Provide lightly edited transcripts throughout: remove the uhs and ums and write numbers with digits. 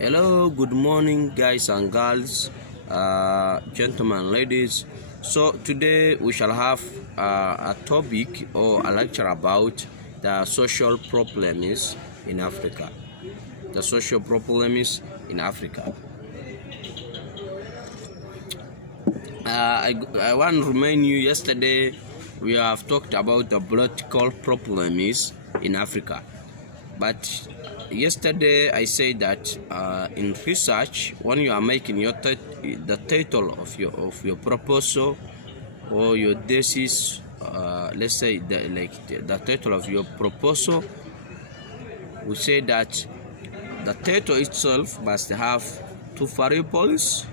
Hello, good morning, guys and girls, gentlemen, ladies. So today we shall have a topic or a lecture about the social problems in Africa. The social problems in Africa. I want to remind you, yesterday we have talked about the political problems in Africa. But yesterday I said that in research, when you are making the title of your proposal or your thesis, let's say the title of your proposal, we say that the title itself must have two variables.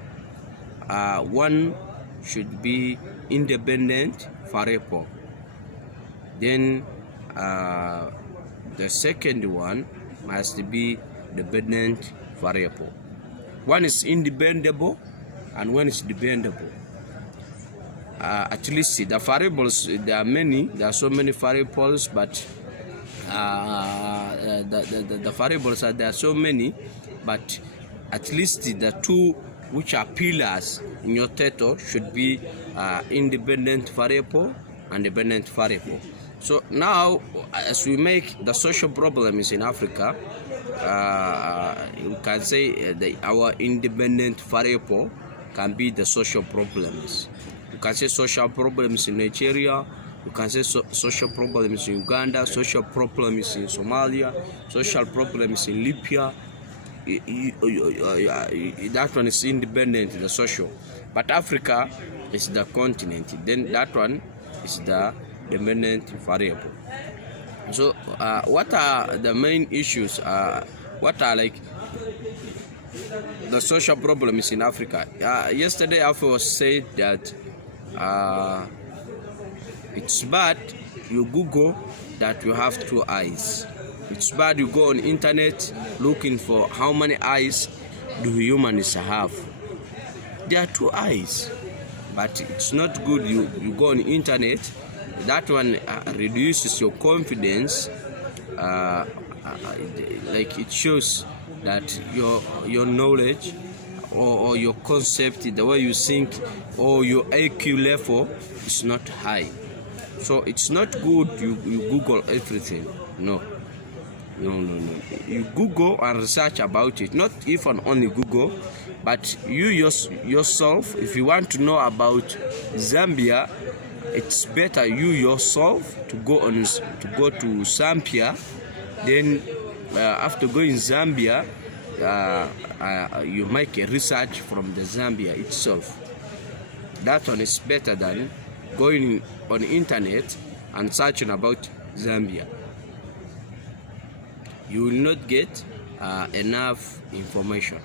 One should be independent variable. Then the second one must be dependent variable. One is independable and one is dependable. At least the variables, there are so many variables, but the variables there are so many, but at least the two which are pillars in your title should be independent variable and dependent variable. So now, as we make the social problems in Africa, you can say our independent variable can be the social problems. You can say social problems in Nigeria, you can say social problems in Uganda, social problems in Somalia, social problems in Libya. That one is independent, the social. But Africa is the continent. Then that one is the dependent variable. So what are the main issues? What are like the social problems in Africa? Yesterday I was said that it's bad you Google that you have two eyes. It's bad you go on internet looking for how many eyes do humans have. There are two eyes, but it's not good you go on internet. That one reduces your confidence. Like it shows that your knowledge or your concept, the way you think, or your IQ level is not high. So it's not good you Google everything. No. You Google and research about it. Not even only Google, but you yourself. If you want to know about Zambia, it's better you yourself to go to Zambia. Then after going Zambia, you make a research from the Zambia itself. That one is better than going on the internet and searching about Zambia. You will not get enough information.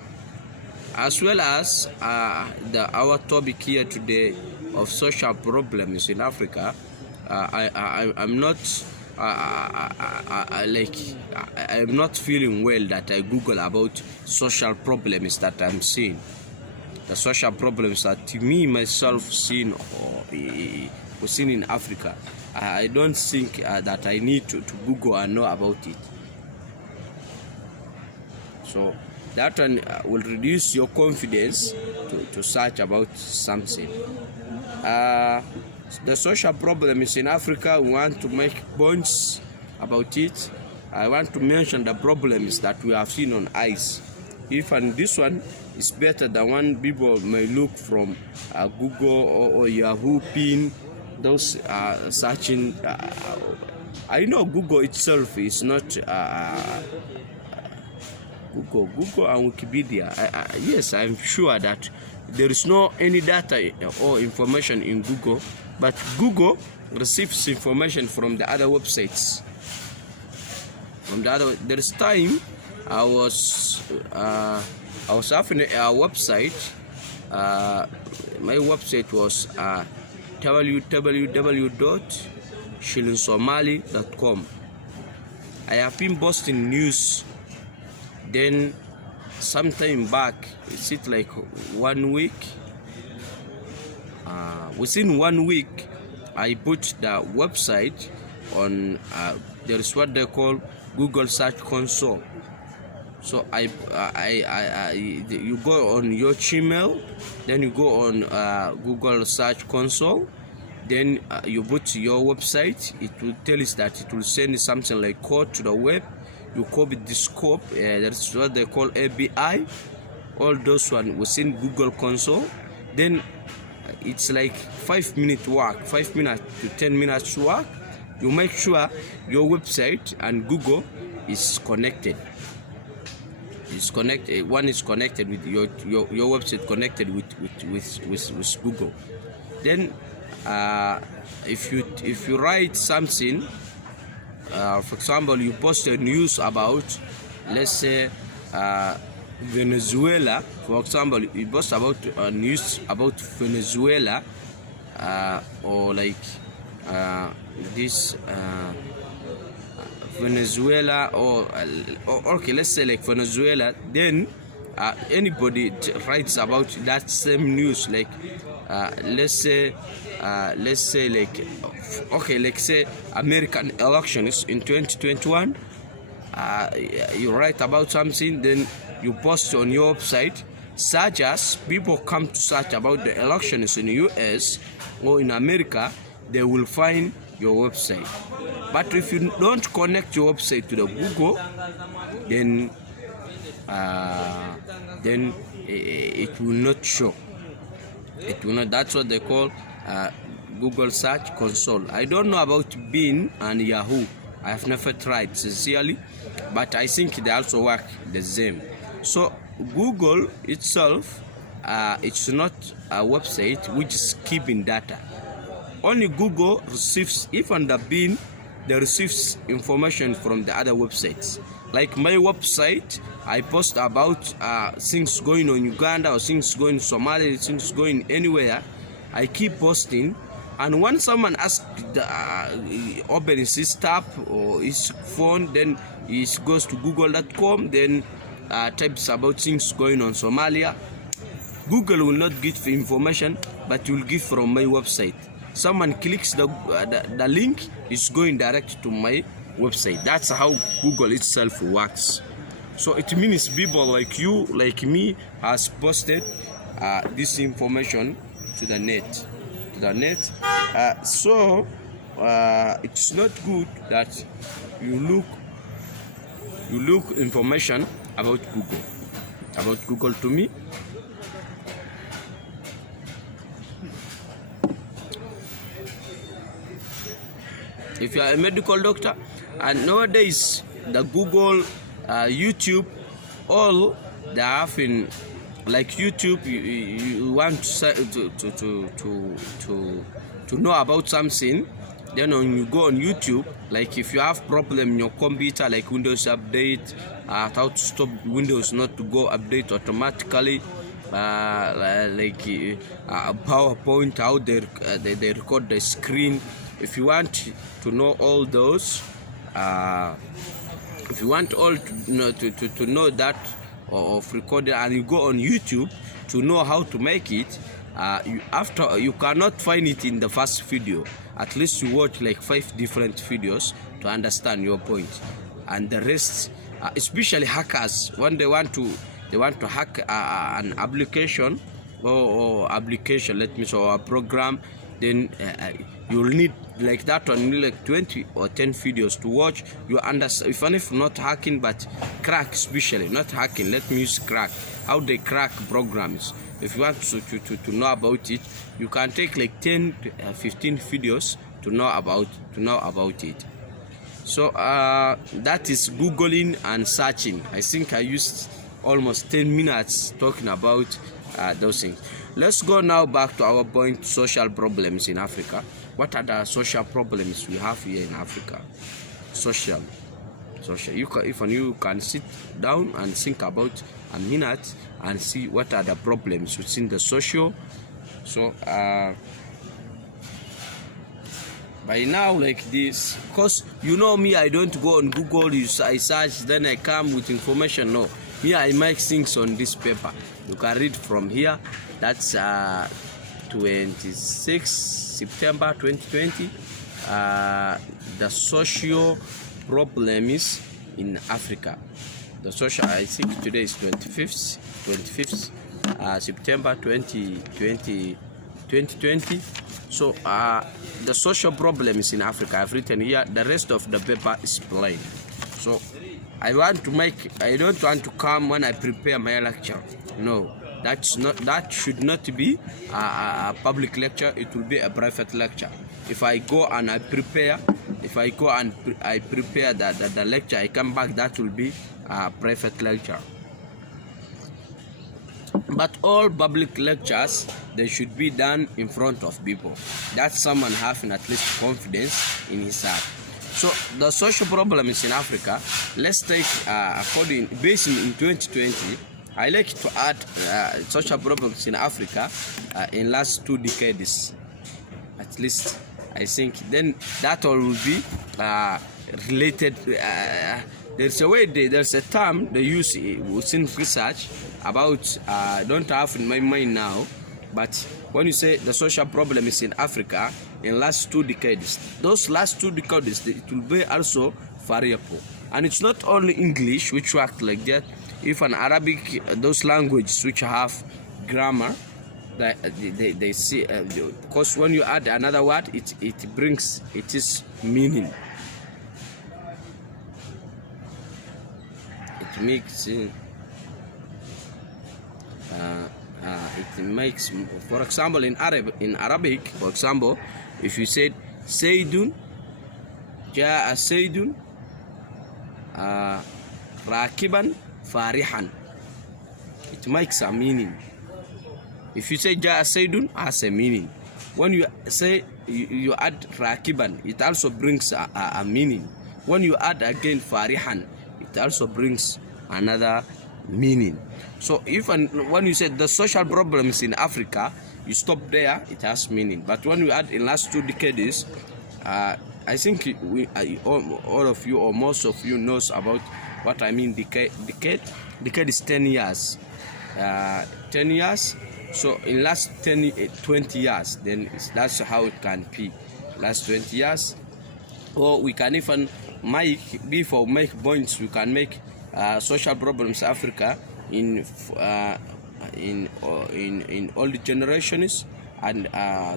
As well as our topic here today of social problems in Africa, I'm not I'm not feeling well that I Google about social problems that I'm seeing. The social problems that me myself seen or seen in Africa. I don't think that I need to Google and know about it. So that one will reduce your confidence to search about something. The social problems in Africa, we want to make points about it. I want to mention the problems that we have seen on ice. Even this one is better than one people may look from Google or Yahoo pin, those searching. I know Google itself is not Google and Wikipedia. Yes, I'm sure that there is no any data or information in Google, but Google receives information from the other websites. There is time I was having a website. My website was www.shilinsomali.com. I have been posting news. Then sometime back, it's like 1 week. Within 1 week, I put the website on. There is what they call Google Search Console. So you go on your Gmail, then you go on Google Search Console, then you put your website. It will tell us that it will send something like code to the web. You copy the scope, that's what they call API. All those one within Google Console. Then it's like 5 minute work, 5 minutes to 10 minutes work. You make sure your website and Google is connected. It's connected. One is connected with your website connected with Google. Then if you write something, for example, you post a news about, let's say, Venezuela. For example, you post about news about Venezuela, or like this Venezuela, or okay, let's say like Venezuela. Then anybody writes about that same news, like let's say like, okay, like say American elections in 2021. You write about something, then you post on your website, such as people come to search about the elections in the US or in America, they will find your website. But if you don't connect your website to the Google, then it will not show. It will not. That's what they call Google Search Console. I don't know about Bing and Yahoo. I have never tried, sincerely, but I think they also work the same. So Google itself, it's not a website which is keeping data. Only Google receives, if on the Bing, they receives information from the other websites. Like my website, I post about things going on in Uganda, or things going in Somalia, things going anywhere. I keep posting, and when someone asks, opens his tab or his phone, then he goes to google.com, then types about things going on Somalia. Google will not give information, but will give from my website. Someone clicks the link, it's going direct to my website. That's how Google itself works. So it means people like you, like me, has posted this information to the net. So it's not good that you look information about Google to me. If you are a medical doctor, and nowadays the Google, YouTube, all they have in, like YouTube, you want to know about something, then when you go on YouTube, like if you have problem in your computer, like Windows update, how to stop Windows not to go update automatically, like PowerPoint, how they record the screen. If you want to know all those, if you want all to know that of recording, and you go on YouTube to know how to make it, you cannot find it in the first video. At least you watch like 5 different videos to understand your point. And the rest, especially hackers, when they want to hack an application or a program, then you'll need like that one, you need like 20 or 10 videos to watch. You understand, even if not hacking, but crack, especially not hacking, let me use crack, how they crack programs. If you want to know about it, you can take like 10 to 15 videos to know about it. So that is Googling and searching. I think I used almost 10 minutes talking about those things. Let's go now back to our point: social problems in Africa. What are the social problems we have here in Africa? Social. You can sit down and think about a minute and see what are the problems within the social. So by now, like this, because you know me, I don't go on Google, I search, then I come with information. No, me, I make things on this paper. You can read from here. That's 26 September 2020. The social problems in Africa. the social, I think today is 25th September 2020. So the social problems in Africa I've written here. The rest of the paper is plain. So I don't want to come when I prepare my lecture. No, that should not be a public lecture. It will be a private lecture. If I go and I prepare, the lecture, I come back, that will be a private lecture. But all public lectures, they should be done in front of people. That someone having at least confidence in his heart. So the social problems in Africa, let's take based in 2020. I like to add social problems in Africa in last 2 decades, at least. I think then that all will be related. There's a term they use within research about. Don't have in my mind now, but when you say the social problems in Africa in last 2 decades, those last 2 decades, it will be also variable, and it's not only English which work like that. If an Arabic, those languages which have grammar, they see, because when you add another word, it is meaning. It makes for example, in Arabic, for example, if you said Saydun, Ja'a Saydun Rakiban Farihan, it makes a meaning. If you say Ja'a Saydun, has a meaning. When you say you add Rakiban, it also brings a meaning. When you add again Farihan, it also brings another meaning. So when you say the social problems in Africa, you stop there, it has meaning. But when you add in last 2 decades, I think all of you or most of you knows about what I mean. Decade is 10 years. 10 years. So in last 20 years, then that's how it can be. Last 20 years, or we can even make points. We can make social problems Africa in old generations, and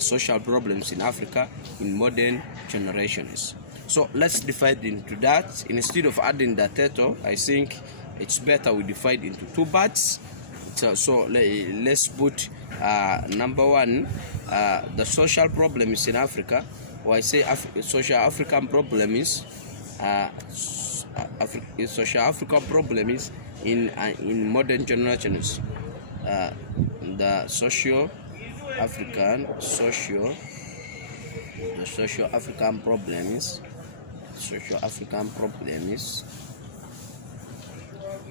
social problems in Africa in modern generations. So let's divide into that. Instead of adding the title, I think it's better we divide into 2 parts. So let's put number 1, the social problems in Africa, or I say social African problems. Social African problems in modern generations. The social African problems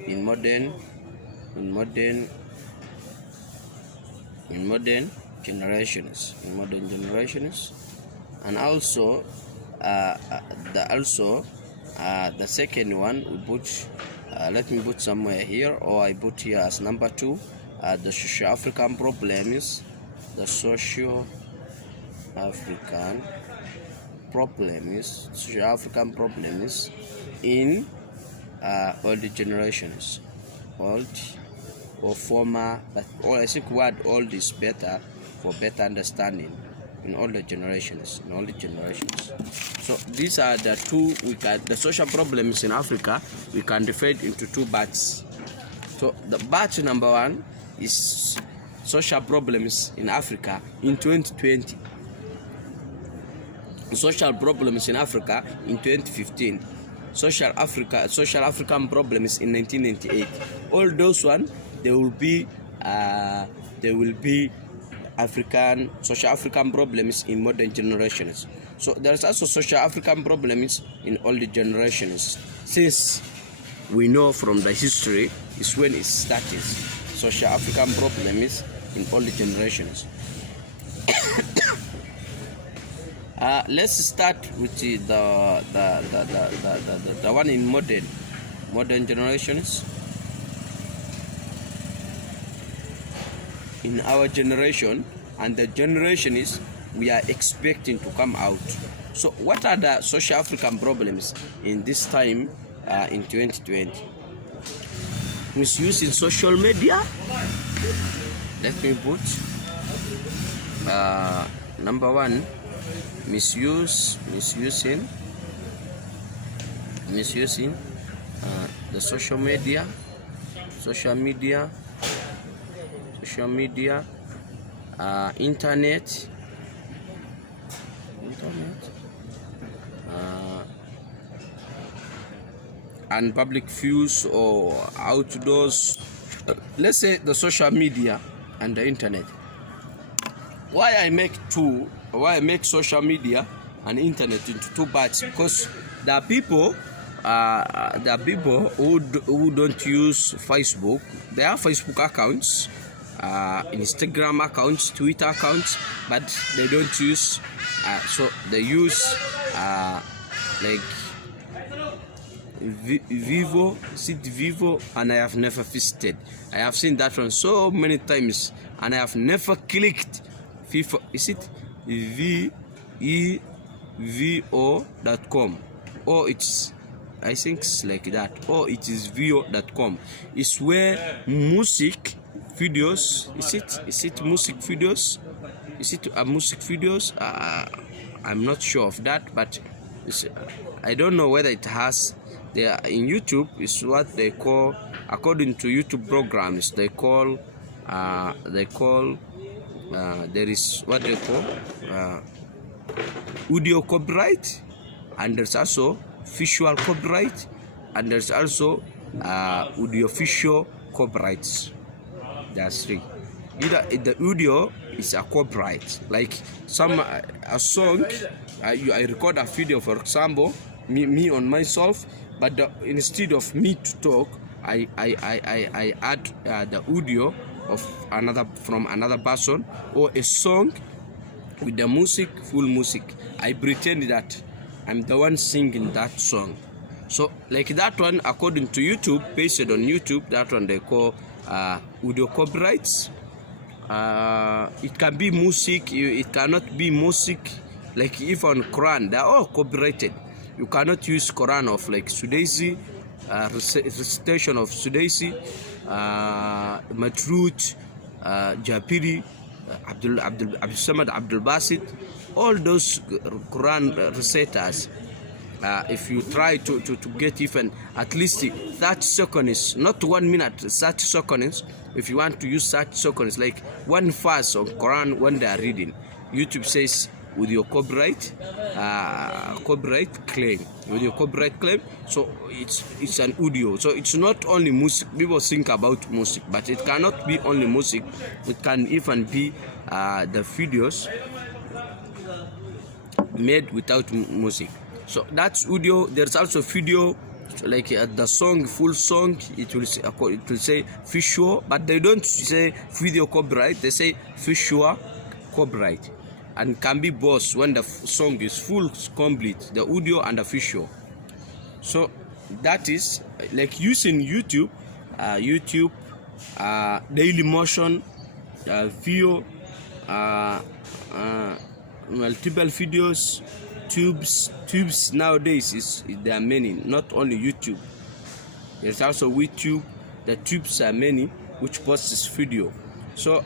in modern generations, and also the second one we put, let me put somewhere here, or I put here as number 2, the social African problems, in old generations, old or former, but I think word old is better for better understanding. In all the generations. So these are the 2 the social problems in Africa we can divide into 2 parts. So the batch number 1 is social problems in Africa in 2020, social problems in Africa in 2015, social African problems in 1998. All those ones, they will be social African problems in modern generations. So there's also social African problems in older generations. Since we know from the history is when it started, social African problems in older generations. Let's start with the one in modern generations. In our generation and the generation is we are expecting to come out. So what are the social African problems in this time in 2020? misusing social media. Let me put number one, misusing the social media, internet, and public views or outdoors. Let's say the social media and the internet. Why I make social media and internet into two parts? Because there are people who don't use Facebook. They have Facebook accounts, Instagram accounts, Twitter accounts, but they don't use. So they use like Vivo, and I have never visited. I have seen that one so many times, and I have never clicked. Vivo, is it VEVO.com? Or it's, I think it's like that. Or it is VO.com. It's where music videos. Is it music videos? Is it music videos? I'm not sure of that, but I don't know whether it has. They are in YouTube. Is what they call, according to YouTube programs, there is what they call audio copyright, and there's also visual copyright, and there's also audio visual copyrights. There's three. Either the audio is a copyright, like a song. I record a video, for example, me on myself, but instead of me to talk, I add the audio of from another person, or a song with the music, full music. I pretend that I'm the one singing that song. So like that one, according to YouTube, based on YouTube, that one they call audio copyrights. It can be music, it cannot be music. Like if on Quran, they are all copyrighted. You cannot use Quran of like Sudaisi, recitation of Sudaisi, Matrut, Japiri, Abdul Samad, Abdul Basit, all those Quran reciters. If you try to get even at least 30 seconds, not 1 minute, 30 seconds. If you want to use 30 seconds, like one verse of Quran when they are reading, YouTube says with your copyright claim, so it's an audio. So it's not only music. People think about music, but it cannot be only music. It can even be the videos made without music. So that's audio. There's also video, like the song, full song. It will say visual, but they don't say video copyright. They say visual copyright, and can be both when the song is full, complete, the audio and the visual. So that is like using YouTube, Daily Motion, View, multiple videos, tubes nowadays there are many, not only YouTube. There's also YouTube. The tubes are many which posts video. So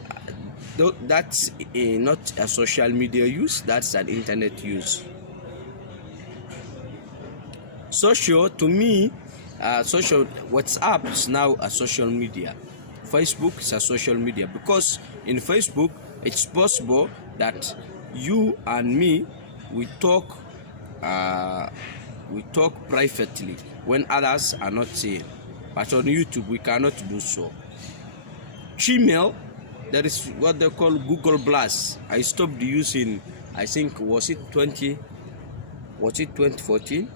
that's not a social media use, that's an internet use. Social, to me, social, WhatsApp is now a social media. Facebook is a social media, because in Facebook it's possible that you and me, we talk privately when others are not seeing. But on YouTube we cannot do so. Gmail, there is what they call Google Plus. I stopped using, I think, was it 2014?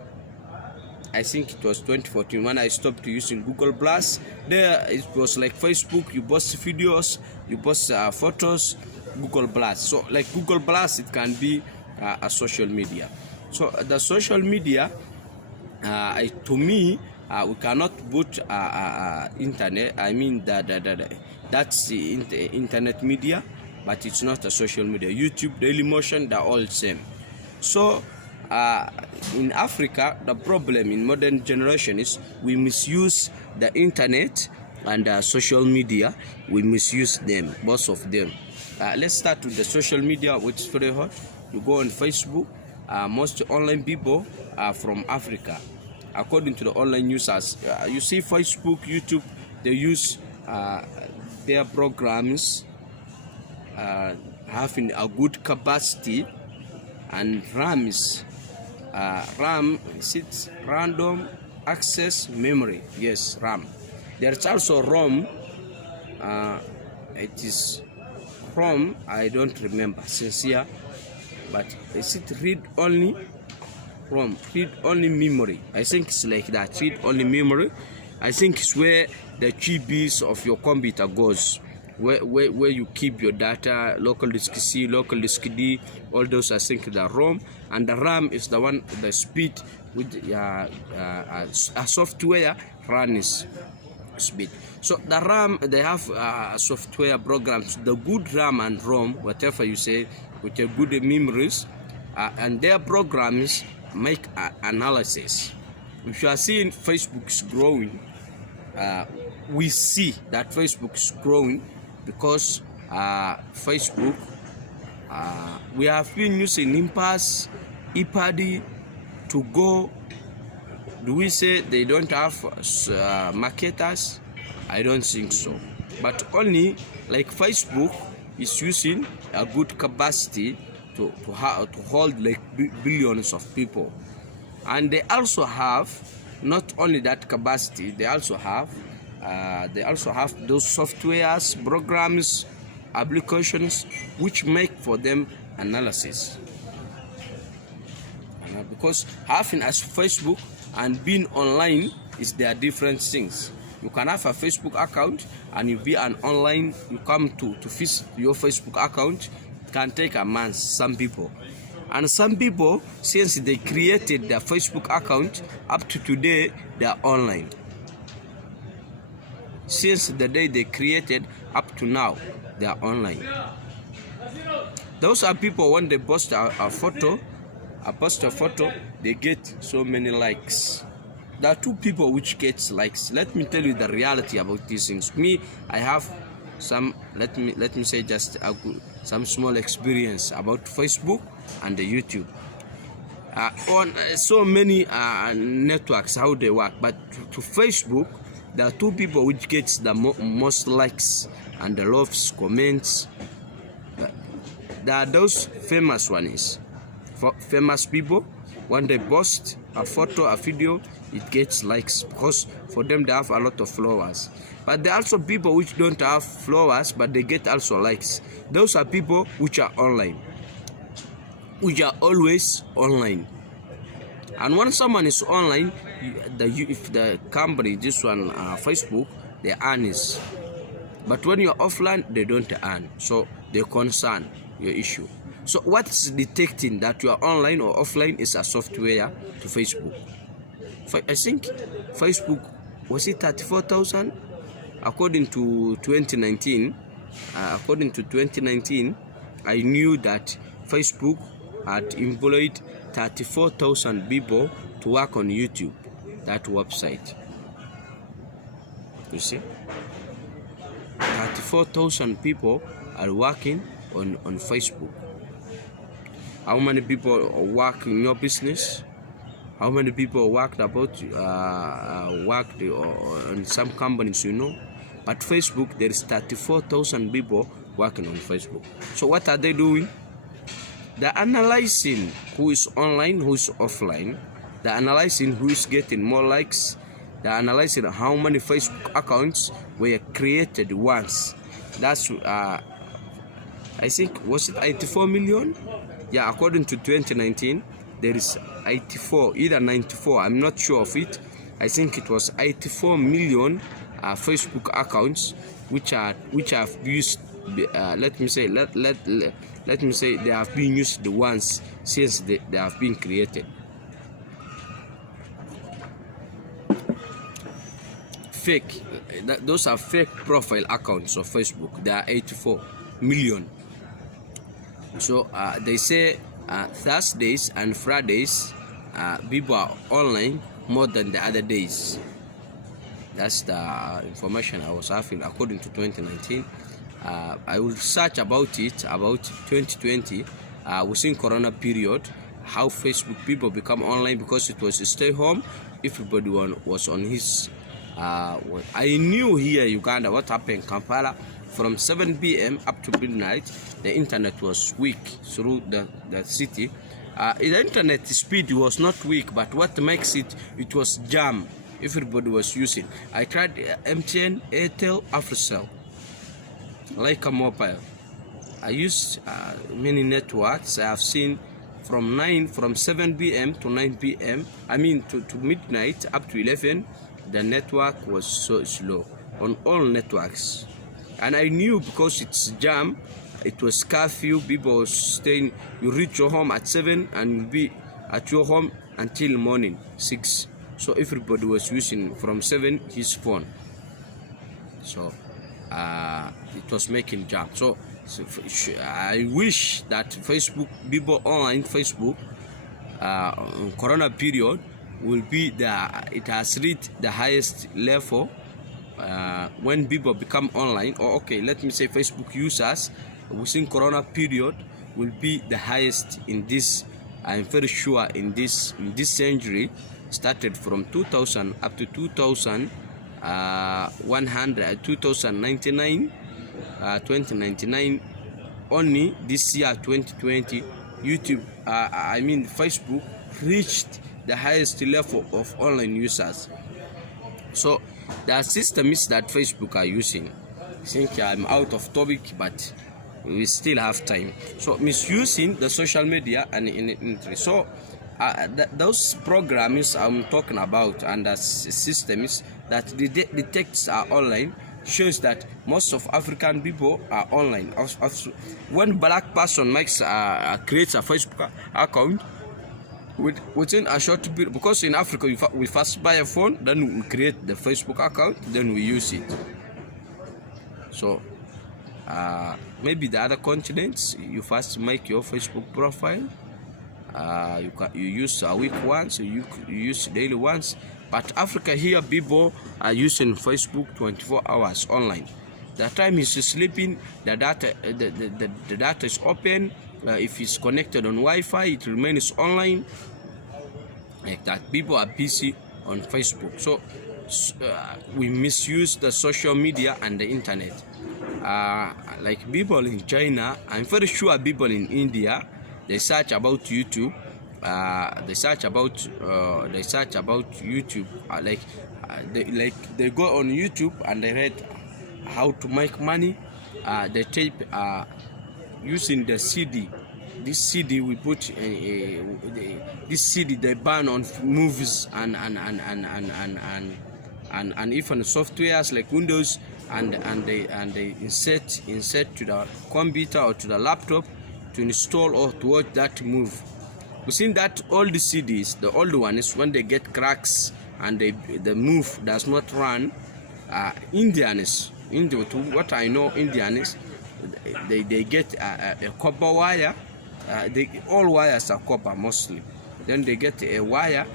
I think it was 2014 when I stopped using Google Plus. There it was like Facebook, you post videos, you post photos, Google Plus. So like Google Plus, it can be a social media. So the social media, to me, we cannot put internet. I mean that's the internet media, but it's not a social media. YouTube, Daily Motion, they're all same. So in Africa, the problem in modern generation is we misuse the internet and social media, we misuse them, both of them. Let's start with the social media, which is very hot. You go on Facebook. Most online people are from Africa, according to the online users. You see Facebook, YouTube, they use their programs having a good capacity, and RAM is random access memory. Yes, RAM. There's also ROM. It is ROM. I don't remember sincere, but is it read only? ROM, read only memory. I think it's like that. Read only memory. I think it's where the GBs of your computer goes. Where you keep your data, local disk C, local disk D, all those. I think the ROM, and the RAM is the one, the speed with a software runs speed. So the RAM, they have software programs, the good RAM and ROM, whatever you say, with your good memories, and their programs make analysis. If you are seeing Facebook is growing, we see that Facebook is growing because Facebook, we have been using Impasse, Ipadi to go. Do we say they don't have marketers? I don't think so. But only like Facebook is using a good capacity to hold like billions of people. And they also have not only that capacity, they also have those softwares, programs, applications which make for them analysis. Because having as Facebook and being online is there are different things. You can have a Facebook account and you be an online, you come to visit your Facebook account. It can take a month, some people. And some people, since they created their Facebook account, up to today, they are online. Since the day they created, up to now, they are online. Those are people, when they post a photo, they get so many likes. There are two people which gets likes. Let me tell you the reality about these things. Me, I have some, let me say just some small experience about Facebook and the YouTube. On so many networks, how they work, but to Facebook, there are two people which gets the most likes and the loves, comments. There are those famous ones. For famous people, when they post a photo, a video, it gets likes because for them they have a lot of followers. But there are also people which don't have followers, but they get also likes. Those are people which are online, which are always online. And when someone is online, if the company, this one, Facebook, they earn is. But when you're offline, they don't earn. So they concern your issue. So what's detecting that you are online or offline is a software to Facebook. I think Facebook, was it 34,000? According to 2019, I knew that Facebook had employed 34,000 people to work on YouTube, that website. You see, 34,000 people are working on Facebook. How many people work in your business? How many people worked about worked on some companies, you know? But Facebook, there is 34,000 people working on Facebook. So what are they doing? They're analyzing who is online, who is offline. They're analyzing who is getting more likes. They're analyzing how many Facebook accounts were created once. That's I think, was it 84 million? Yeah, according to 2019, there is 84, either 94, I'm not sure of it. I think it was 84 million Facebook accounts which have used, let me say they have been used once since they have been created. Fake, those are fake profile accounts of Facebook. There are 84 million. So they say Thursdays and Fridays people are online more than the other days. That's the information I was having according to 2019. I will search about it about 2020 within Corona period, how Facebook people become online because it was a stay home. Everybody was on his. I knew here Uganda what happened in Kampala. From 7 p.m. up to midnight, the internet was weak through the city. The internet speed was not weak, but what makes it was jam. Everybody was using. I tried MTN, Airtel, Africell, like a mobile. I used many networks. I have seen from 7 p.m. to 9 p.m. I mean to midnight up to 11. The network was so slow on all networks. And I knew because it's jam, it was curfew, people was staying, you reach your home at 7 and you'll be at your home until morning 6. So everybody was using from 7 his phone. So it was making jam. So I wish that Facebook, people online Facebook, Corona period will be it has reached the highest level. When people become online, or okay, let me say Facebook users within Corona period will be the highest in this. I'm very sure in this century, started from 2000 up to 2100, 2099, 2099. Only this year, 2020, YouTube, I mean Facebook, reached the highest level of online users. So the system is that Facebook are using. I think I'm out of topic, but we still have time. So misusing the social media and interest. So those programs I'm talking about and the systems that detects are online shows that most of African people are online. When black person creates a Facebook account, within a short period, because in Africa we first buy a phone, then we create the Facebook account, then we use it. So maybe the other continents, you first make your Facebook profile, you use a week once, you use daily once, but Africa here people are using Facebook 24 hours online. The time he's sleeping, the data is open. If it's connected on Wi-Fi, it remains online. Like that, people are busy on Facebook. So we misuse the social media and the internet. Like people in China, I'm very sure people in India, they search about YouTube. They search about YouTube. They go on YouTube and they read how to make money. They tape using the CD. This CD we put this CD they ban on movies and even softwares like Windows and they insert to the computer or to the laptop to install or to watch that movie. We seen that all the CDs, the old ones, when they get cracks and the move does not run, Indians, what I know, Indians, they get a copper wire. All wires are copper mostly. Then they get a wire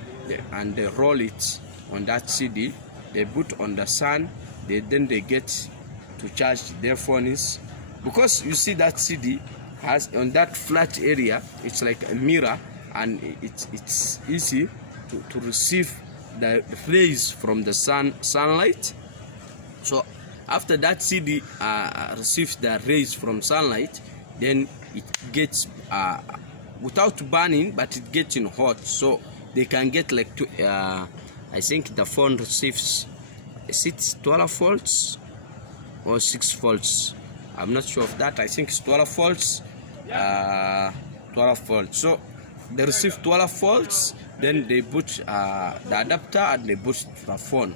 and they roll it on that CD. They put on the sun. Then they get to charge their phones, because you see that CD has on that flat area. It's like a mirror, and it's easy to receive the rays from the sunlight. So after that CD receives the rays from sunlight, then it gets without burning, but it gets in hot, so they can get like I think the phone receives, is it 12 volts or 6 volts? I'm not sure of that. I think it's 12 volts. 12 volts. So they receive 12 volts, then they put the adapter and they put the phone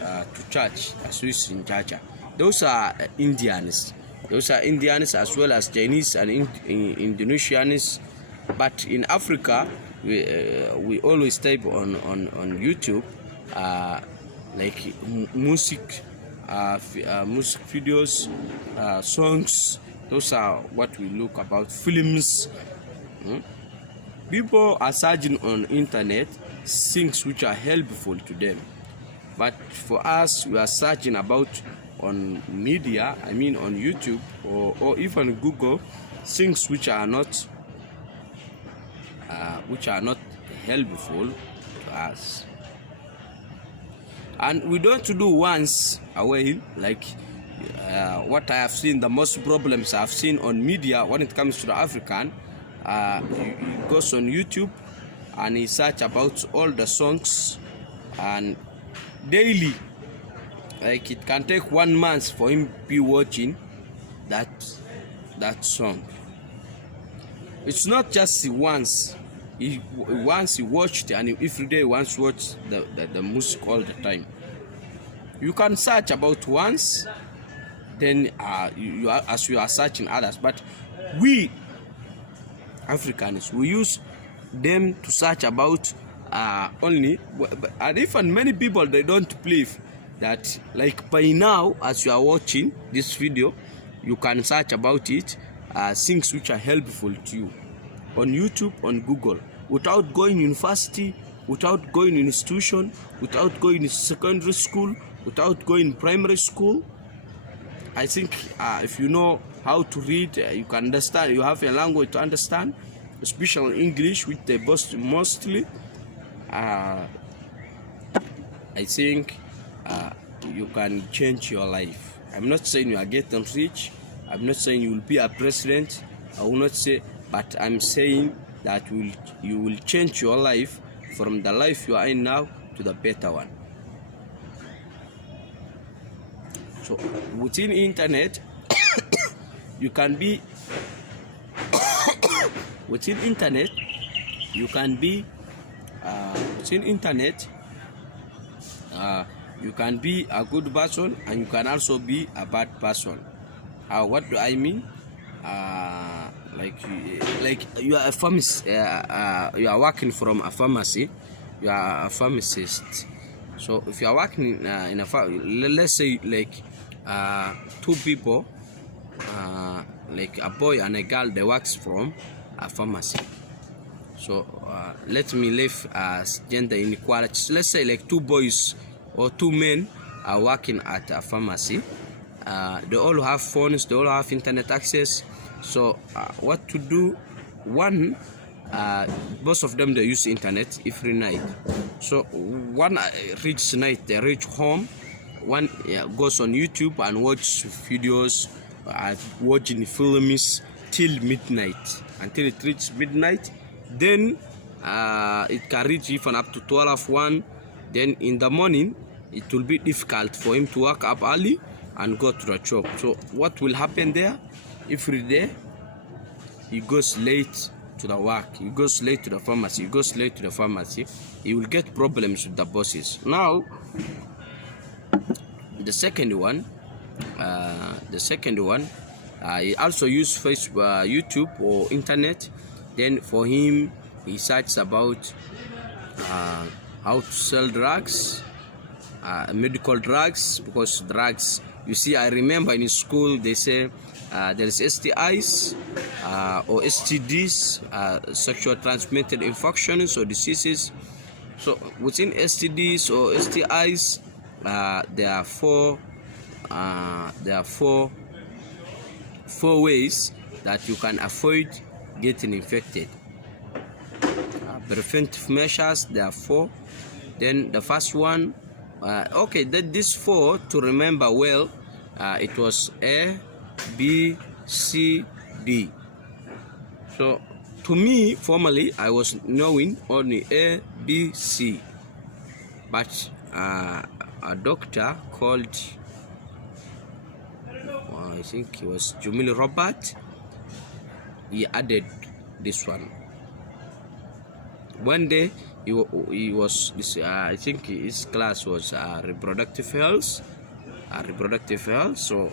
to charge, a Swiss in charger. Those are Indians. Those are Indians as well as Chinese and Indonesians. But in Africa, we always type on YouTube like music videos, songs. Those are what we look about. Films. People are searching on internet things which are helpful to them. But for us, we are searching about on media, I mean on YouTube or even Google, things which are not helpful to us. And we don't do once away, like what I have seen, the most problems I've seen on media when it comes to the African, he goes on YouTube and he search about all the songs, and daily, like it can take 1 month for him be watching that song. It's not just once. Once he watched, and every day once watch the music all the time. You can search about once, then you are, as you are searching others. But we Africans, we use them to search about only, and even many people, they don't believe that, like by now as you are watching this video, you can search about it, things which are helpful to you on YouTube, on Google, without going university, without going institution, without going to secondary school, without going primary school. I think if you know how to read, you can understand, you have a language to understand, especially English, which they boast mostly. I think you can change your life. I'm not saying you are getting rich. I'm not saying you will be a president. I will not say, but I'm saying that you will change your life from the life you are in now to the better one. So within internet, you can be within internet, you can be within internet. You can be a good person, and you can also be a bad person. What do I mean? Like you are a pharmacist. You are working from a pharmacy. You are a pharmacist. So if you are working in a let's say like two people, like a boy and a girl, they works from a pharmacy. So let me leave as gender inequality. So let's say like two boys or two men are working at a pharmacy. They all have phones, they all have internet access. So what to do? One, most of them, they use internet every night. So one reach night, they reach home. One goes on YouTube and watch videos, watching films till midnight, until it reaches midnight. Then it can reach even up to 12, 1. Then in the morning, it will be difficult for him to wake up early and go to the shop. So what will happen there? Every day he goes late to the work, he goes late to the pharmacy, he goes late to the pharmacy. He will get problems with the bosses. Now the second one, he also use Facebook, YouTube or internet. Then for him, he searches about how to sell drugs, medical drugs, because drugs, you see, I remember in school they say there is STIs or STDs, sexual transmitted infections or diseases. So within STDs or STIs, there are four ways that you can avoid getting infected. Preventive measures, there are 4. Then the first one, okay, that these 4 to remember well, it was A, B, C, D. So to me, formally, I was knowing only A, B, C. But a doctor called, I think it was Jumil Robert, he added this one. One day he was this, I think his class was reproductive health. So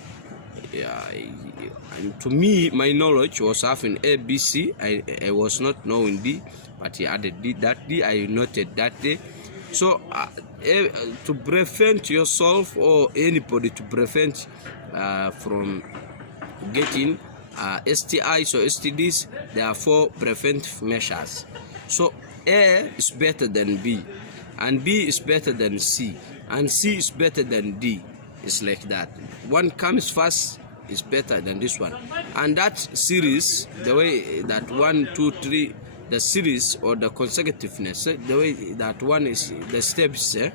and to me, my knowledge was having A, B, C. I was not knowing D, but he added D. That D I noted that day. So to prevent yourself or anybody to prevent from getting STIs or STDs, there are 4 preventive measures. So A is better than B, and B is better than C, and C is better than D. It's like that. One comes first is better than this one. And that series, the way that 1, 2, 3, the series or the consecutiveness, the way that one is, the steps, the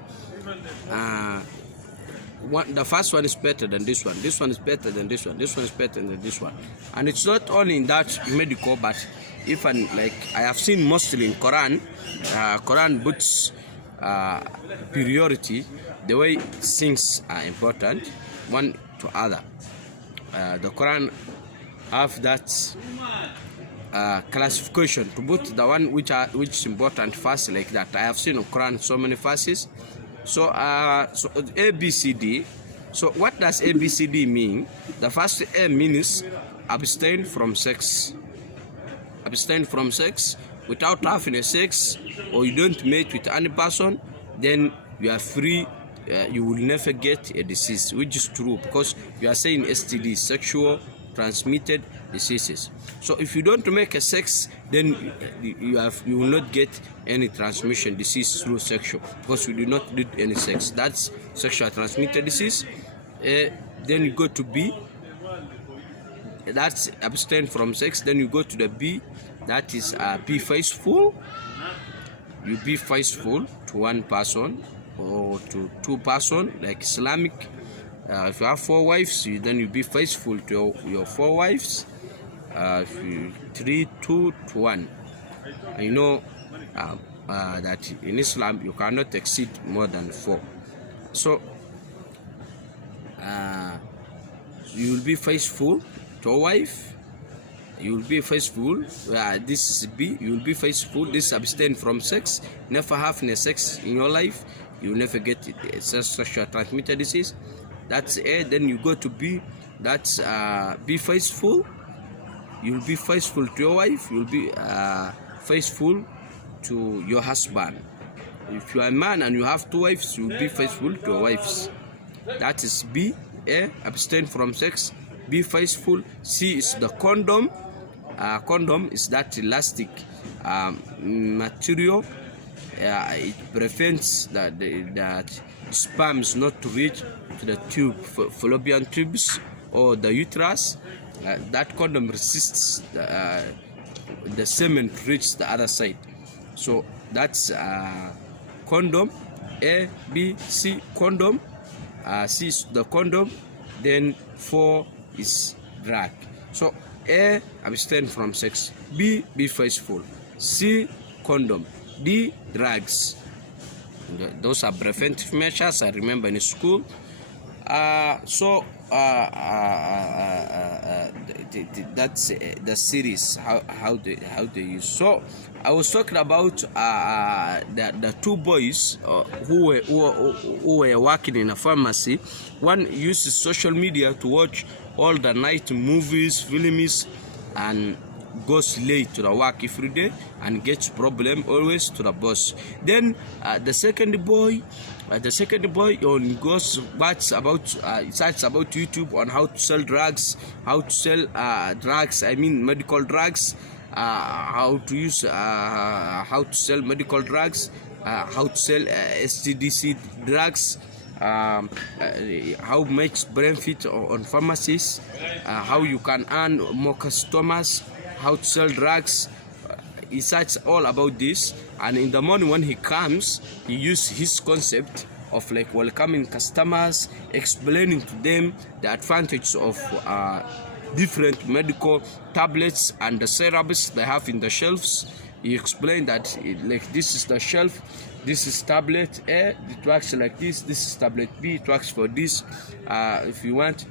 first one is better than this one. This one is better than this one. This one is better than this one. And it's not only in that medical, but even like I have seen mostly in Quran, Quran puts priority, the way things are important, one to other. The Quran have that classification to put the one which is important first, like that. I have seen in Quran so many verses. So so A, B, C, D. So what does A, B, C, D mean? The first A means abstain from sex. Abstain from sex without having a sex, or you don't mate with any person, then you are free. You will never get a disease, which is true, because you are saying STD, sexual transmitted diseases. So if you don't make a sex, then you will not get any transmission disease through sexual, because you do not do any sex. That's sexual transmitted disease. Then you go to B, that's abstain from sex. Then you go to the B, that is be faithful. You be faithful to one person or to two persons, like Islamic. If you have 4 wives, then you be faithful to your 4 wives. If you 3, 2 to 1. And you know that in Islam you cannot exceed more than 4. So you will be faithful to a wife. You will be faithful. This is B. You will be faithful. This is abstain from sex. Never having a sex in your life. You will never get sexual transmitted disease. That's A. Then you go to B. That's be faithful. You will be faithful to your wife. You will be faithful to your husband. If you are a man and you have 2 wives, you will be faithful to your wives. That is B. A. Abstain from sex. Be faithful. C is the condom. Condom is that elastic material. It prevents that sperms not to reach to the tube, fallopian tubes or the uterus. That condom resists the semen to reach the other side. So that's condom. A, B, C, condom. C is the condom. Then 4 is drug. So A, abstain from sex. B, be faithful. C, condom. D, drugs. Those are preventive measures I remember in school. That's the series how they use. So I was talking about the 2 boys who were working in a pharmacy. One uses social media to watch all the night movies, films, and goes late to the work every day and gets problem always to the boss. Then the second boy goes watch about sites about YouTube on how to sell drugs, how to sell drugs. I mean medical drugs. How to use how to sell medical drugs, how to sell STDC drugs, how much benefit on pharmacies, how you can earn more customers, how to sell drugs. He searches all about this, and in the morning when he comes, he uses his concept of like welcoming customers, explaining to them the advantages of different medical tablets and the syrups they have in the shelves. He explained that like this is the shelf, this is tablet A, it works like this is tablet B, it works for this. If you want,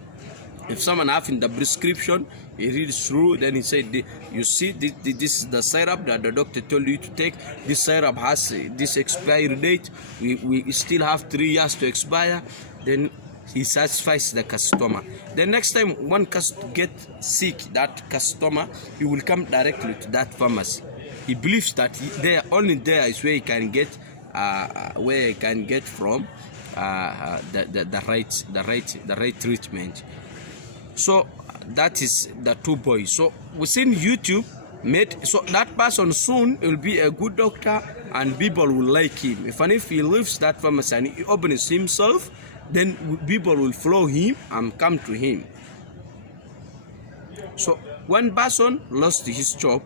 if someone have in the prescription, he reads through, then he said, you see, this is the syrup that the doctor told you to take. This syrup has this expiry date. We still have 3 years to expire. Then he satisfies the customer. The next time one customer gets sick, that customer, he will come directly to that pharmacy. He believes that only there is where he can get from the right treatment. So that is the 2 boys. So within YouTube, so that person soon will be a good doctor and people will like him. If he leaves that pharmacy and he opens himself, then people will follow him and come to him. So one person lost his job,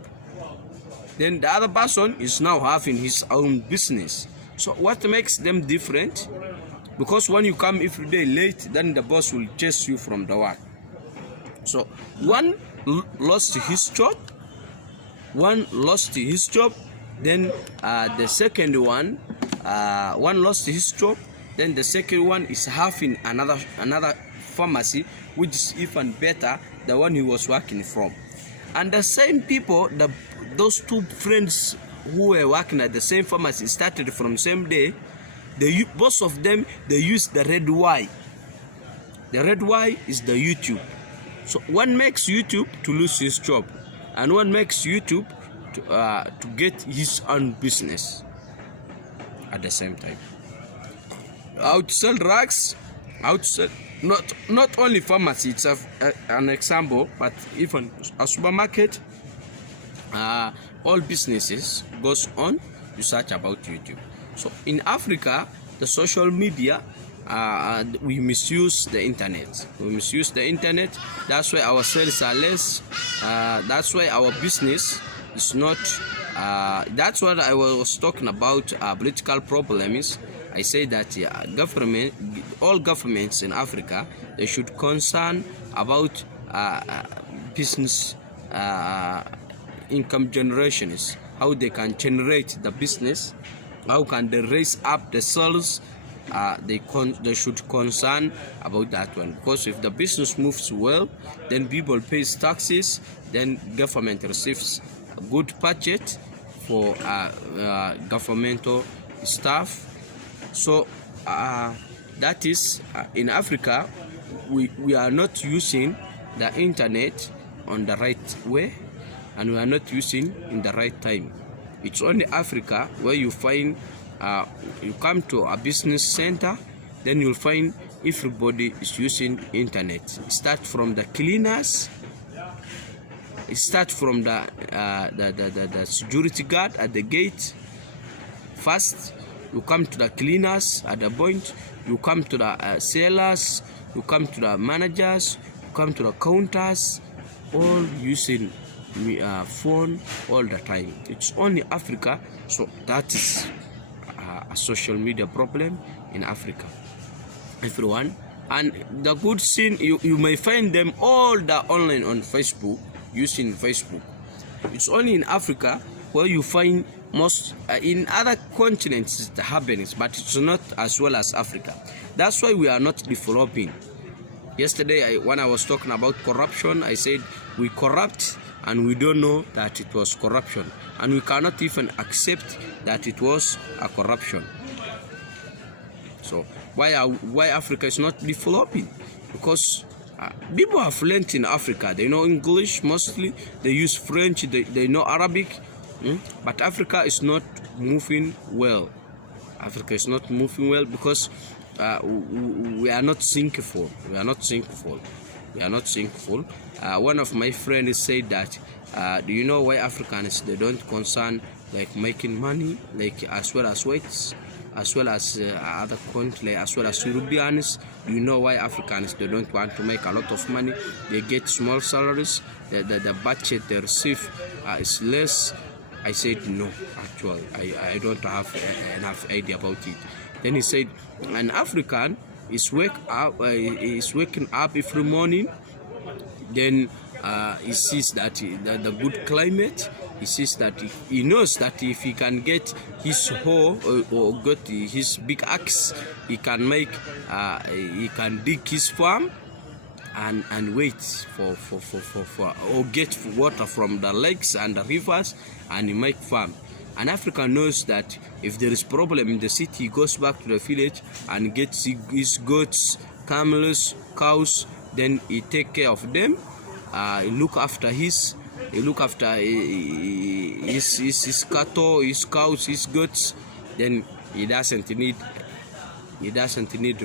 then the other person is now having his own business. So what makes them different? Because when you come every day late, then the boss will chase you from the work. So one lost his job, then the second one lost his job, then the second one is having another pharmacy which is even better than one he was working from. And the same people, those two friends who were working at the same pharmacy started from the same day. Both of them, they use the red Y. The red Y is the YouTube. So one makes YouTube to lose his job, and one makes YouTube to get his own business at the same time. How to sell drugs, how to sell not only pharmacy, it's an example, but even a supermarket, all businesses goes on to search about YouTube. So in Africa, the social media, we misuse the internet. That's why our sales are less. That's why our business is not. That's what I was talking about. Political problems. I say that all governments in Africa, they should concern about business income generations, how they can generate the business, how can they raise up the sales. They should concern about that one, because if the business moves well, then people pay taxes, then government receives a good budget for governmental staff. So that is in Africa, we are not using the internet on the right way, and we are not using in the right time. It's only Africa where you find you come to a business center, then you'll find everybody is using internet. Start from the cleaners, start from the security guard at the gate. First, you come to the cleaners at the point, you come to the sellers, you come to the managers, you come to the counters, all using phone all the time. It's only Africa, so that is a social media problem in Africa, everyone. And the good thing, you may find them all the online on Facebook, using Facebook. It's only in Africa where you find most. In other continents it happens, but it's not as well as Africa. That's why we are not developing. Yesterday when I was talking about corruption, I said we corrupt and we don't know that it was corruption, and we cannot even accept that it was a corruption. So why Africa is not developing? Because people have learned in Africa. They know English mostly, they use French, they know Arabic, but Africa is not moving well. Africa is not moving well because we are not thankful. One of my friends said that, do you know why Africans, they don't concern like making money, like as well as whites, as well as other countries, as well as Europeans? Do you know why Africans, they don't want to make a lot of money? They get small salaries, the budget they receive is less. I said no, actually I don't have enough idea about it. Then he said an African is waking up every morning, then he sees that the good climate, he sees that he knows that if he can get his hoe or get his big axe, he can dig his farm and wait for or get water from the lakes and the rivers, and he make farm. An African knows that if there is problem in the city, he goes back to the village and gets his goats, camels, cows, then he take care of them. He look after his cattle, his cows, his goats. Then he doesn't need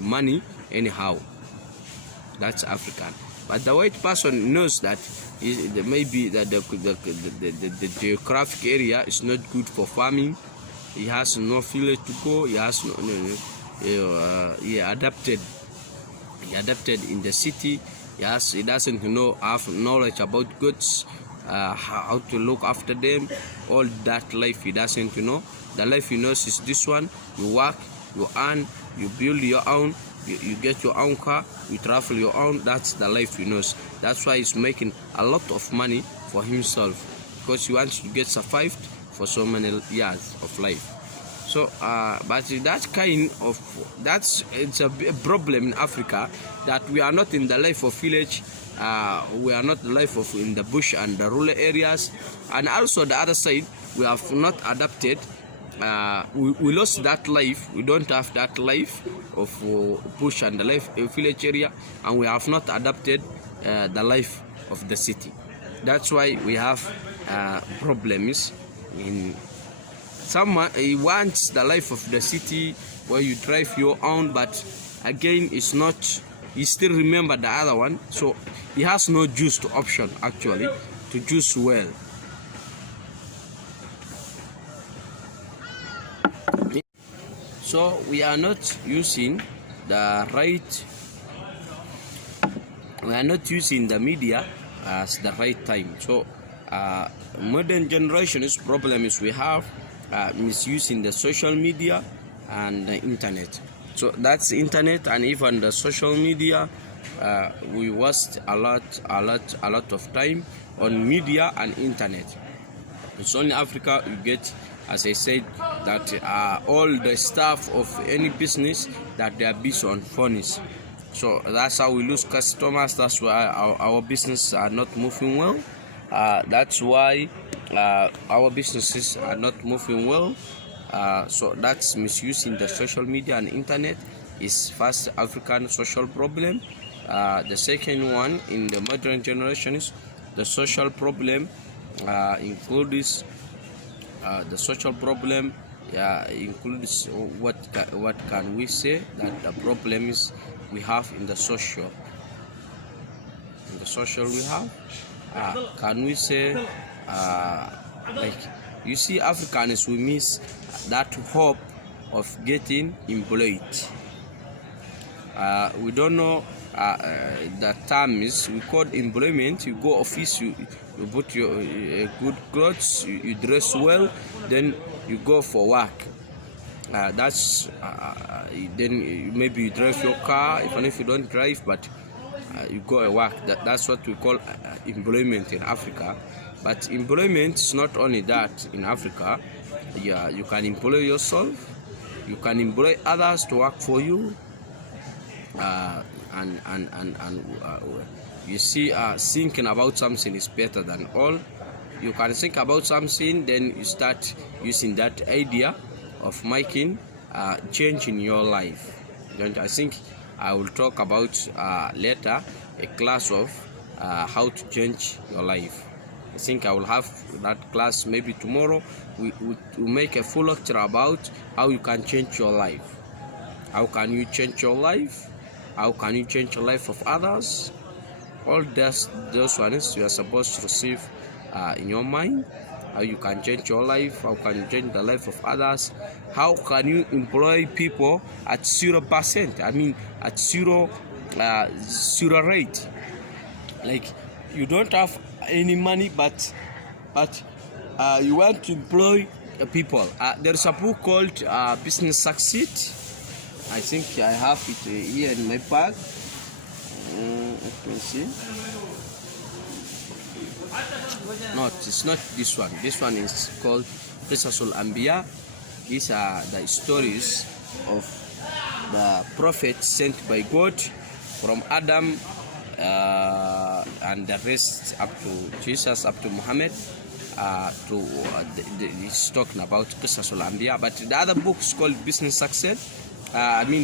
money anyhow. That's African. But the white person knows that maybe that the geographic area is not good for farming, he has no village to go. He has he adapted in the city. He doesn't have knowledge about goods, how to look after them. All that life he doesn't know. The life he knows is this one: you work, you earn, you build your own, you get your own car, you travel your own. That's the life he knows. That's why he's making a lot of money for himself, because he wants to get survived for so many years of life. So but it's a problem in Africa, that we are not in the life of village, we are not the life of in the bush and the rural areas, and also the other side, we have not adapted. We lost that life. We don't have that life of bush and the life village area, and we have not adapted the life of the city. That's why we have problems. In someone, he wants the life of the city where you drive your own, but again, it's not. He still remember the other one, so he has no juice to option actually to choose well. So we are not using the right. We are not using the media as the right time. So modern generation's problem is we have misusing the social media and the internet. So that's internet and even the social media. We waste a lot of time on media and internet. It's only Africa you get, as I said, that all the staff of any business that they are busy on phones. So that's how we lose customers. That's why our business are not moving well. That's why our businesses are not moving well. So that's misusing the social media and internet is first African social problem. The second one in the modern generations, the social problem includes the social problem includes what can we say that the problem is we have in the social. In the social we have, can we say like you see Africans, we miss that hope of getting employed. We don't know the term is we call employment. You go office, you put your good clothes, you dress well, then you go for work. That's then maybe you drive your car, even if you don't drive, but you go to work. That's what we call employment in Africa. But employment is not only that in Africa. Yeah, you can employ yourself, you can employ others to work for you, and you see, thinking about something is better than all. You can think about something, then you start using that idea of making change in your life. I think I will talk about later a class of how to change your life. I think I will have that class maybe tomorrow. We make a full lecture about how you can change your life. How can you change your life? How can you change the life of others? All those ones you are supposed to receive in your mind. How you can change your life? How can you change the life of others? How can you employ people at 0%? I mean at zero rate. Like you don't have any money, but you want to employ people. There's a book called Business Succeed. I think I have it here in my bag. Let me see. No, it's not this one. This one is called Qisasul Anbiya. These are the stories of the prophets sent by God from Adam and the rest up to Jesus, up to Muhammad. It's talking about Qisasul Anbiya. But the other book is called Business Success.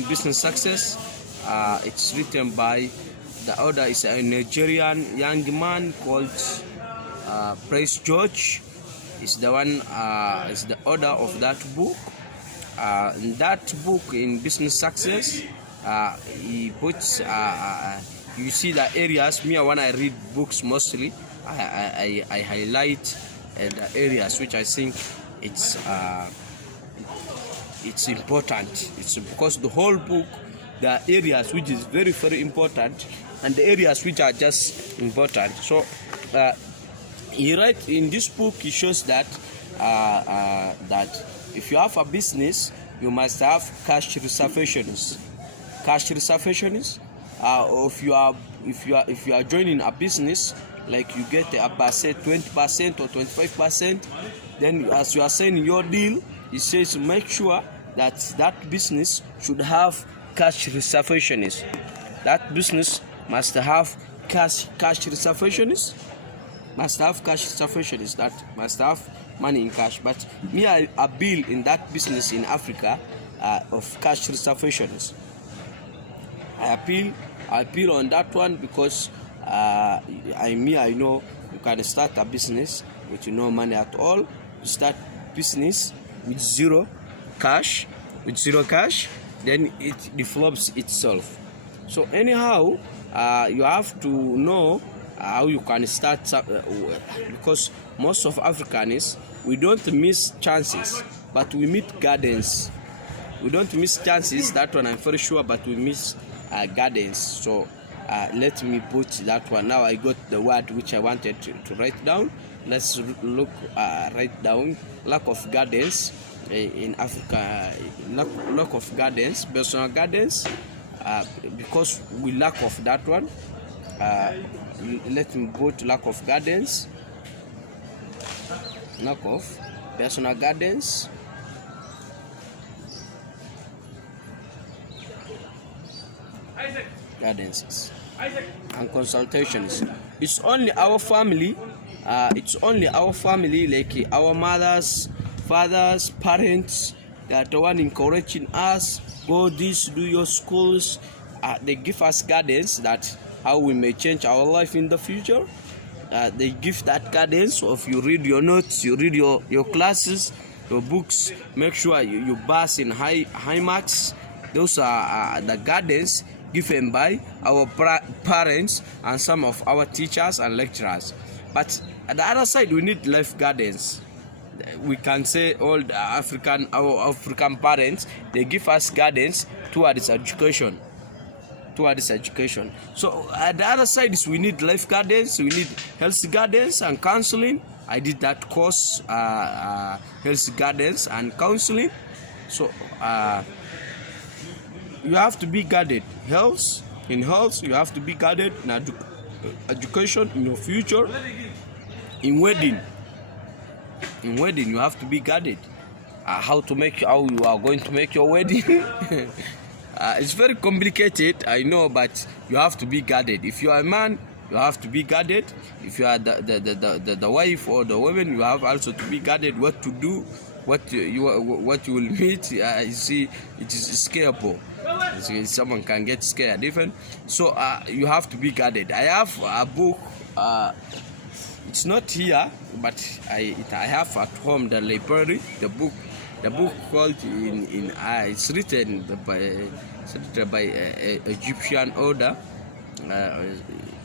Business Success. It's written by the author is a Nigerian young man called Praise George. Is the one is the author of that book. In that book, in Business Success, he puts you see the areas. Me, when I read books, mostly I highlight the areas which I think it's it's important. It's because the whole book, there are areas which is very, very important, and the areas which are just important. So he writes in this book, he shows that that if you have a business, you must have cash reservations. Cash reservations. If you are joining a business, like you get a percent, 20% or 25%, then as you are saying in your deal, it says make sure that that business should have cash reservations. That business must have cash reservations. Must have cash reservations. That must have money in cash. But me, I build in that business in Africa of cash reservations. I appeal on that one because I know you can start a business with no money at all. You start business with zero cash, then it develops itself. So anyhow, you have to know how you can start because most of Africans, we don't miss chances, but we meet gardens. We don't miss chances, that one I'm very sure, but we miss gardens. So let me put that one. Now I got the word which I wanted to write down. Let's look write down lack of gardens in Africa. Lack of gardens, personal gardens, because we lack of that one. Let me put lack of gardens. Lack of personal gardens. Guidances and consultations. It's only our family, like our mothers, fathers, parents, that are the one encouraging us, go this, do your schools. They give us guidance that how we may change our life in the future. They give that guidance of you read your notes, you read your classes, your books, make sure you pass in high marks. Those are the guidance given by our parents and some of our teachers and lecturers. But at the other side, we need life guidance. We can say all the our African parents, they give us guidance towards education. So at the other side is we need life guidance, we need health guidance and counseling. I did that course, health guidance and counseling. So you have to be guided. In health, you have to be guided. In education, in your future, in wedding, you have to be guided. How you are going to make your wedding. It's very complicated, I know, but you have to be guided. If you are a man, you have to be guided. If you are the wife or the woman, you have also to be guided what to do, what you will meet. You see, it is scalable. Someone can get scared even. So you have to be guided. I have a book. It's not here, but I have at home, the library. The book called it's written by Egyptian author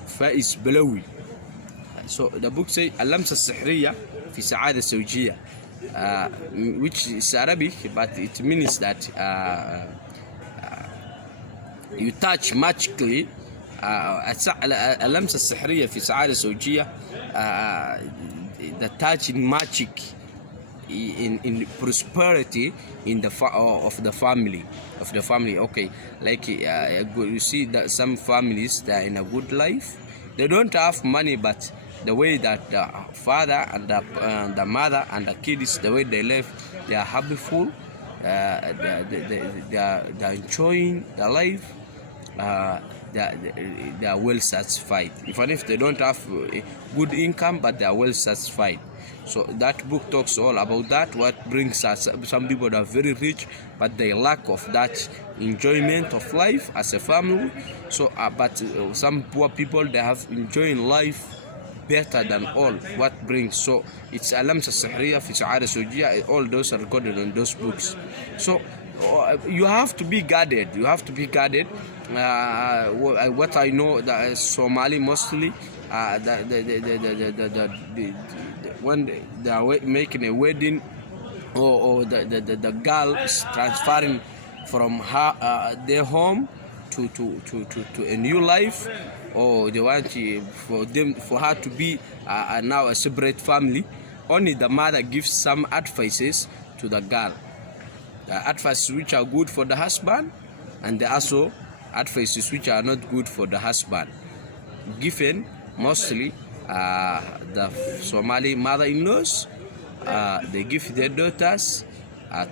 Faiz Balawi. So the book says اللمسة السحرية في سعادة زوجية, which is Arabic, but it means that you touch magically. اللمسة السحرية في سعادة زوجية, the touching magic in prosperity in the of the family. Okay, like you see that some families, they are in a good life. They don't have money, but the way that the father and the mother and the kids, the way they live, they are happyful. They are enjoying their life. They are well satisfied, even if they don't have a good income, but they are well satisfied. So that book talks all about that, what brings us. Some people are very rich, but they lack of that enjoyment of life as a family. So but some poor people, they have enjoying life better than all. What brings, so it's اللمسة السحرية في سعادة زوجية. All those are recorded in those books. So you have to be guarded. What I know, that Somali mostly, when they are making a wedding, or the girl is transferring from her their home to a new life, or they want for her to be now a separate family. Only the mother gives some advices to the girl, advices which are good for the husband, and also advices which are not good for the husband, given mostly the Somali mother-in-laws. They give their daughters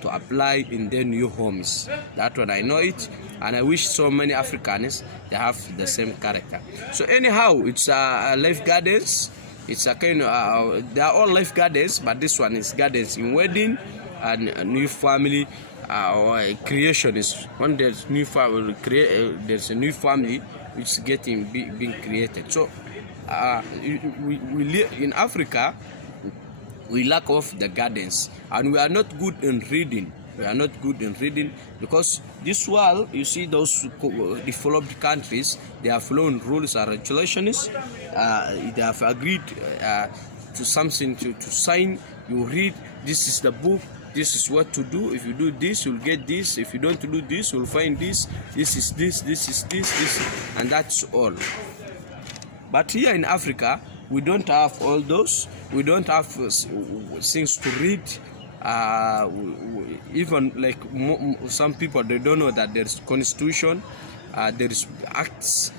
to apply in their new homes. That one I know it, and I wish so many Africans they have the same character. So anyhow, it's life gardens. It's a kind of they are all life gardens, but this one is gardens in wedding and a new family or creation. Is when there's new family there's a new family which is being created. So we live in Africa. We lack of the gardens, and we are not good in reading. We are not good in reading because this world, you see, those developed countries, they have followed rules and regulations. They have agreed to something to sign. You read, this is the book, this is what to do. If you do this, you'll get this. If you don't do this, you'll find this. This is this, this is this, and that's all. But here in Africa, we don't have all those. We don't have things to read. Even like some people, they don't know that there's constitution, there is acts.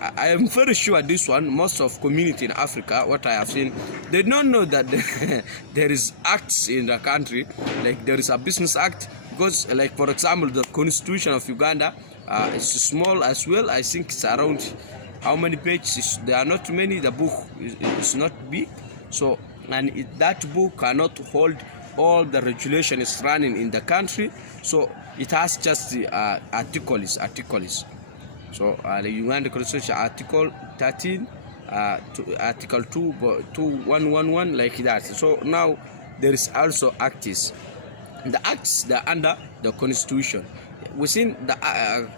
I am very sure this one, most of community in Africa, what I have seen, they don't know that there is acts in the country. Like there is a business act, because like for example, the constitution of Uganda is small as well. I think it's around, how many pages? There are not many. The book is not big, so that book cannot hold all the regulations running in the country. So it has just the articles. So the Uganda Constitution, Article 13, to Article 2111, like that. So now there is also acts. The acts, they're under the Constitution. Within the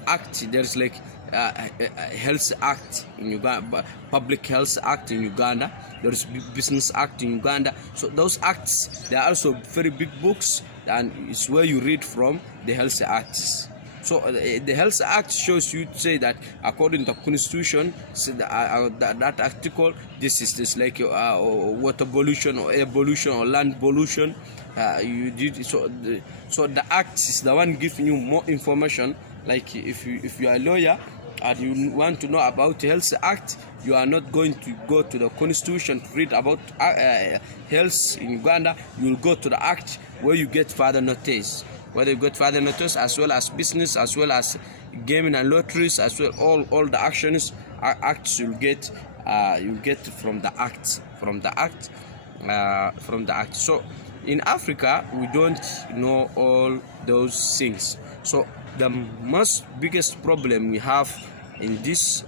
act, there is like Health Act in Uganda, Public Health Act in Uganda, there is Business Act in Uganda. So those acts, they are also very big books, and it's where you read from the Health Acts. So the Health Act shows you to say that according to the Constitution, so that article, this is like water pollution or air pollution or land pollution. You did so. So the act is the one giving you more information. Like if you are a lawyer and you want to know about the Health Act, you are not going to go to the Constitution to read about health in Uganda. You will go to the Act where you get further notice. Whether you get further notice, as well as business, as well as gaming and lotteries, as well all the actions acts you get from the Act, from the Act. So in Africa, we don't know all those things. So the most biggest problem we have in this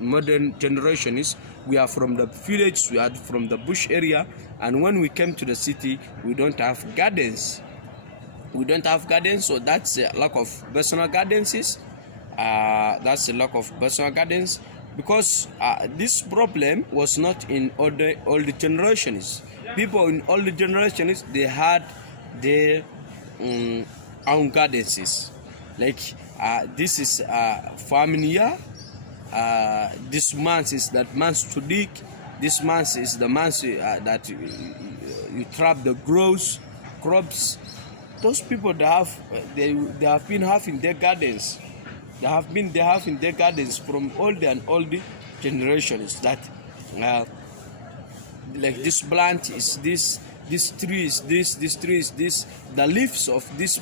modern generation is we are from the village, we are from the bush area, and when we came to the city, we don't have gardens. We don't have gardens, so that's a lack of personal gardens. That's a lack of personal gardens, because this problem was not in all the generations. People in all the generations, they had their own gardens. Like this is farming year. This month is that month to dig. This month is the month that you trap the crops. Those people, they have been having their gardens. They have having their gardens from older and older generations. That like this plant is this tree is this tree is this. The leaves of these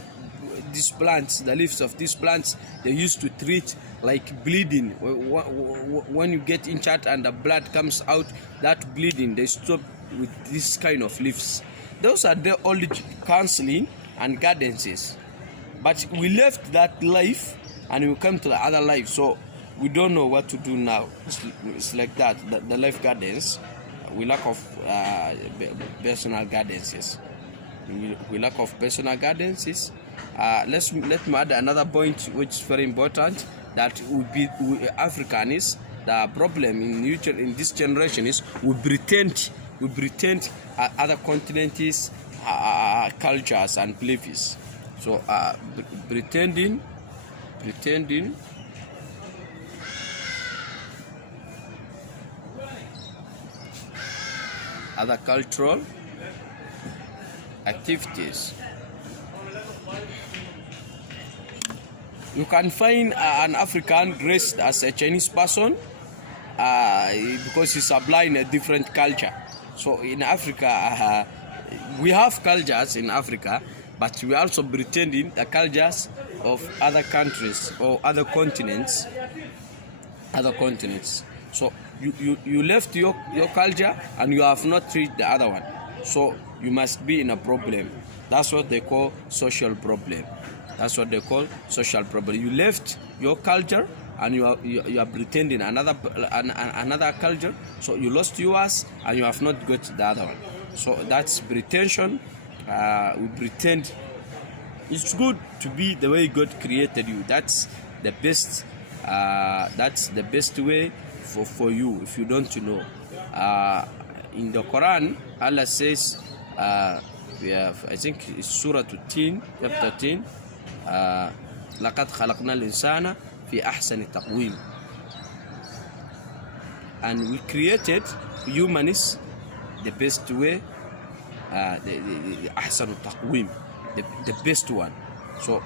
plants, they used to treat like bleeding. When you get injured and the blood comes out, that bleeding, they stop with this kind of leaves. Those are the old counseling and gardens. But we left that life and we come to the other life, so we don't know what to do now. It's like that, the life gardens. We lack of personal gardens. We lack of personal gardens. Let me add another point which is very important, that Africans, the problem in this generation is we pretend other continents cultures and beliefs. So pretending other cultural activities. You can find an African dressed as a Chinese person because he's applying a different culture. So in Africa, we have cultures in Africa, but we are also pretending the cultures of other countries or other continents. So you left your culture and you have not treated the other one. So you must be in a problem. That's what they call social problem. You left your culture and you are pretending another culture. So you lost yours and you have not got the other one. So that's pretension. We pretend. It's good to be the way God created you. That's the best. That's the best way for you. If you don't know, in the Quran, Allah says, we have, I think it's Surah 10, chapter 10. لقد خلقنا الإنسان في أحسن تقويم. And we created humans the best way, the أحسن تقويم, the best one. So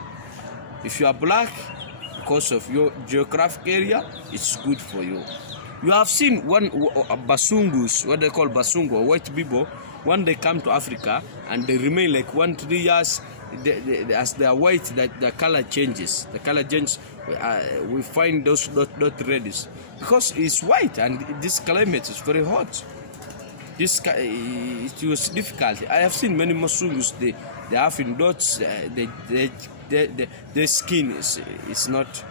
if you are black, because of your geographic area, it's good for you. You have seen one basungus, what they call basungu, white people, when they come to Africa and they remain like 1-3 years, as they are white, that the color changes. The color changes. We find those not reddish because it's white and this climate is very hot. It was difficult. I have seen many basungus. They have in dots. Their skin is not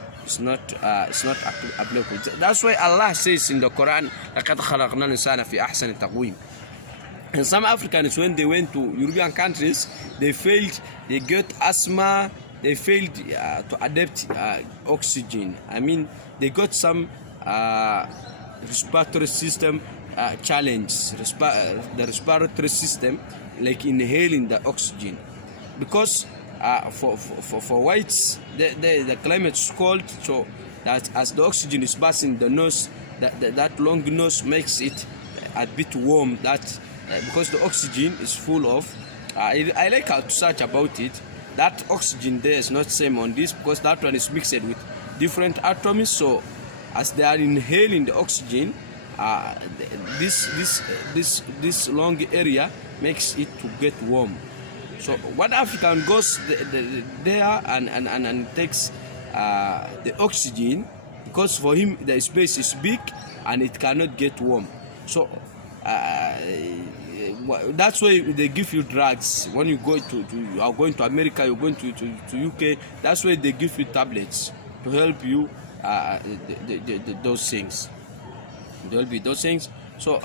applicable. That's why Allah says in the Quran, لَقَدْ خَلَقْنَا الْإِنسَانَ فِي أَحْسَنِ تَقْوِيمٍ. And some Africans, when they went to European countries, they failed. They got asthma. They failed to adapt oxygen. I mean, they got some respiratory system challenge. The respiratory system, like inhaling the oxygen, because for whites, the climate is cold, so that as the oxygen is passing the nose, that long nose makes it a bit warm. Because the oxygen is full of, I like how to search about it. That oxygen there is not same on this, because that one is mixed with different atoms. So as they are inhaling the oxygen, this long area makes it to get warm. So one African goes there and takes the oxygen, because for him the space is big and it cannot get warm. So that's why they give you drugs when you go you are going to America, you're going to UK. That's why they give you tablets to help you those things. There will be those things. So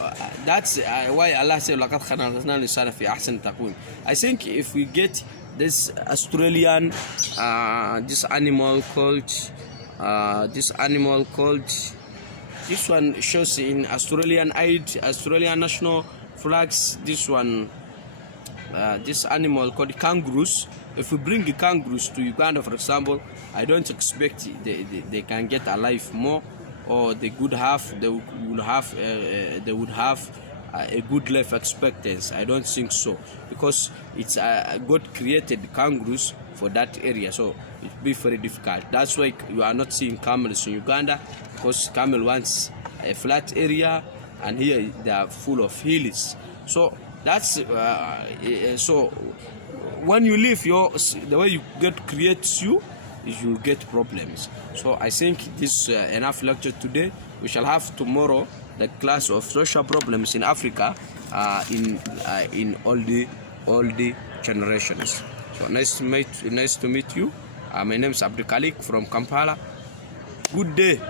that's why Allah said, لَقَدْ خَلَقْنَا الْإِنسَانَ فِي أَحْسَنِ تَقْوِيمٍ. I think if we get this Australian, this animal called, this one shows in Australian national flags. This one, this animal called kangaroos. If we bring the kangaroos to Uganda, for example, I don't expect they can get alive more, or they would have a good life expectancy. I don't think so, because it's God created kangaroos for that area, so it will be very difficult. That's why you are not seeing camels in Uganda, because camel wants a flat area, and here they are full of hills. So that's so when you live the way you God creates you, you get problems. So I think this enough lecture today. We shall have tomorrow the class of social problems in Africa in all the generations. So nice to meet you. My name is Abdul Khalik from Kampala. Good day.